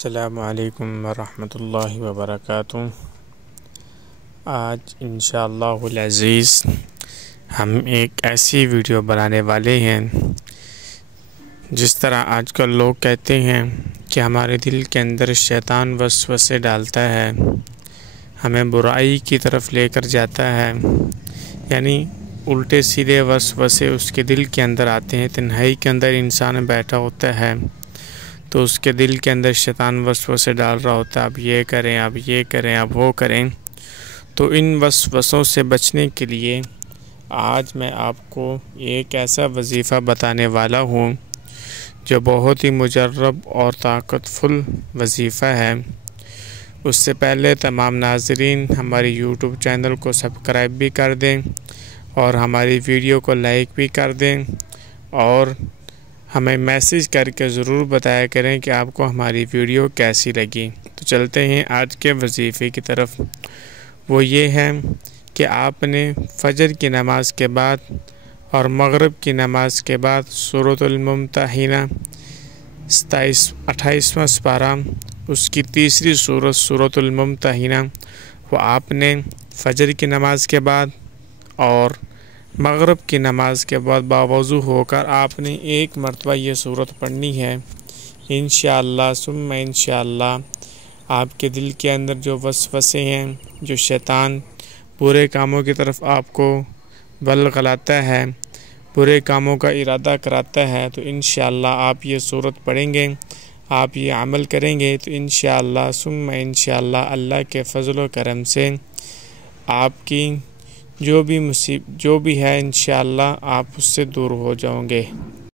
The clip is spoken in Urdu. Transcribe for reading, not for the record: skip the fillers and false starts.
السلام علیکم ورحمۃ اللہ وبرکاتہ۔ آج انشاءاللہ العزیز ہم ایک ایسی ویڈیو بنانے والے ہیں جس طرح آج کل لوگ کہتے ہیں کہ ہمارے دل کے اندر شیطان وسوسے ڈالتا ہے، ہمیں برائی کی طرف لے کر جاتا ہے، یعنی الٹے سیدھے وسوسے اس کے دل کے اندر آتے ہیں۔ تنہائی کے اندر انسان بیٹھا ہوتا ہے تو اس کے دل کے اندر شیطان وسوسے ڈال رہا ہوتا ہے، اب یہ کریں، اب یہ کریں، اب وہ کریں۔ تو ان وسوسوں سے بچنے کے لیے آج میں آپ کو ایک ایسا وظیفہ بتانے والا ہوں جو بہت ہی مجرب اور طاقت فل وظیفہ ہے۔ اس سے پہلے تمام ناظرین ہماری یوٹیوب چینل کو سبسکرائب بھی کر دیں اور ہماری ویڈیو کو لائک بھی کر دیں، اور ہمیں میسج کر کے ضرور بتایا کریں کہ آپ کو ہماری ویڈیو کیسی لگی۔ تو چلتے ہیں آج کے وظیفے کی طرف۔ وہ یہ ہے کہ آپ نے فجر کی نماز کے بعد اور مغرب کی نماز کے بعد سورۃ الممتحنہ 28واں سپارہ، اس کی تیسری سورت سورۃ الممتحنہ، وہ آپ نے فجر کی نماز کے بعد اور مغرب کی نماز کے بعد باوضو ہو کر آپ نے ایک مرتبہ یہ سورت پڑھنی ہے۔ انشاءاللہ ثم انشاءاللہ آپ کے دل کے اندر جو وسوسے ہیں، جو شیطان برے کاموں کی طرف آپ کو بلغلاتا ہے، برے کاموں کا ارادہ کراتا ہے، تو انشاءاللہ آپ یہ سورت پڑھیں گے، آپ یہ عمل کریں گے تو انشاءاللہ ثم انشاءاللہ اللہ کے فضل و کرم سے آپ کی جو بھی ہے انشاءاللہ آپ اس سے دور ہو جاؤں گے۔